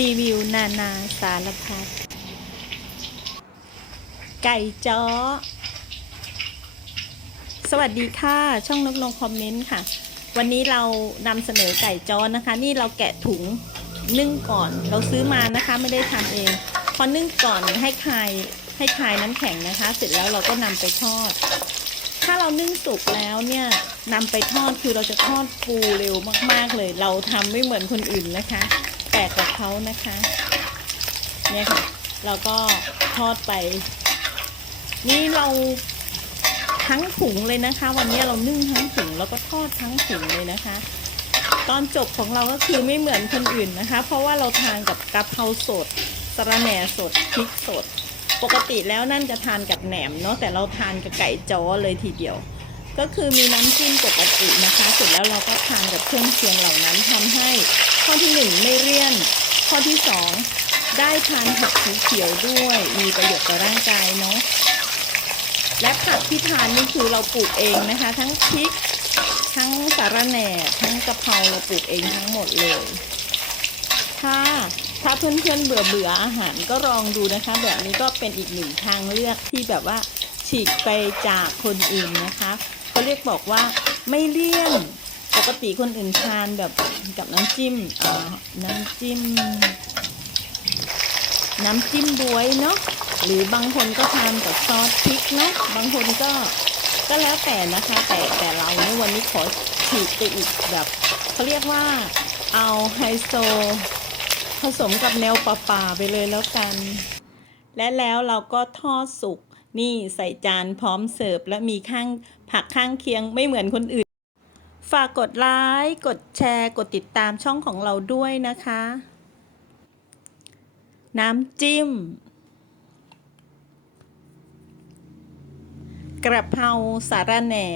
รีวิวนานาสารพัด ไก่จ้อ สวัสดีค่ะ ช่องนกลงคอมเมนต์ค่ะ วันนี้เรานำเสนอไก่จ้อนะคะ นี่เราแกะถุงนึ่งก่อน เราซื้อมานะคะไม่ได้ทำเอง พอนึ่งก่อนให้คลายให้คลายน้ำแข็งนะคะ เสร็จแล้วเราก็นำไปทอด ถ้าเรานึ่งสุกแล้วเนี่ยนำไปทอดคือเราจะทอดฟูเร็วมากๆเลย เราทำไม่เหมือนคนอื่นนะคะ แปลกกว่าเขานะคะ เนี่ยค่ะ เราก็ทอดไป นี่เราทั้งถุงเลยนะคะ วันนี้เรานึ่งทั้งถุงแล้วก็ทอดทั้งถุงเลยนะคะ ตอนจบของเราก็คือไม่เหมือนคนอื่นนะคะ เพราะว่าเราทานกับกะเพราสดสะระแหน่สดพริกสด ปกติแล้วนั่นจะทานกับแหนมเนาะแต่เราทานกับไก่จ้อเลยทีเดียว ก็คือมีน้ำจิ้มปกตินะคะ เสร็จแล้วเราก็ทานกับเครื่องเคียงเหล่านั้นทำให้ข้อที่หนึ่งไม่เลี่ยน ข้อที่สองได้ทานผักเขียวด้วย มีประโยชน์ต่อร่างกายเนาะและผักที่ทานนี่คือเราปลูกเองนะคะ ทั้งพริก ทั้งสาระแหน่ทั้งกะเพราเราปลูกเองทั้งหมดเลยถ้าถ้าเพื่อนๆเบื่อเบื่ออาหารก็ลองดูนะคะ แบบนี้ก็เป็นอีกหนึ่งทางเลือกที่แบบว่าฉีกไปจากคนอื่นนะคะ เขาเรียกบอกว่าไม่เลี่ยนปกติคนอื่นทานแบบกับน้ำจิ้มอ่าน้ำจิ้ม น้ำจิ้มบวยเนาะหรือบางคนก็ทานกับซอสพริกเนาะบางคนก็ก็แล้วแต่นะคะ แต่แต่เราเนี่ยวันนี้ขอฉีกไปอีกแบบเขาเรียกว่าเอาไฮโซ ผสมกับแนวป่าๆไปเลยแล้วกัน และแล้วเราก็ทอดสุก นี่ใส่จานพร้อมเสิร์ฟและมีข้างผักข้างเคียงไม่เหมือนคนอื่น ฝากกดไลค์กดแชร์กดติดตามช่องของเราด้วยนะคะ น้ำจิ้ม กระเพราสาระแหน่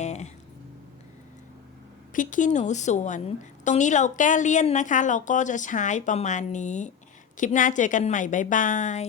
พริกขี้หนูสวน ตรงนี้เราแก้เลี่ยนนะคะ เราก็จะใช้ประมาณนี้ คลิปหน้าเจอกันใหม่ บ๊ายบาย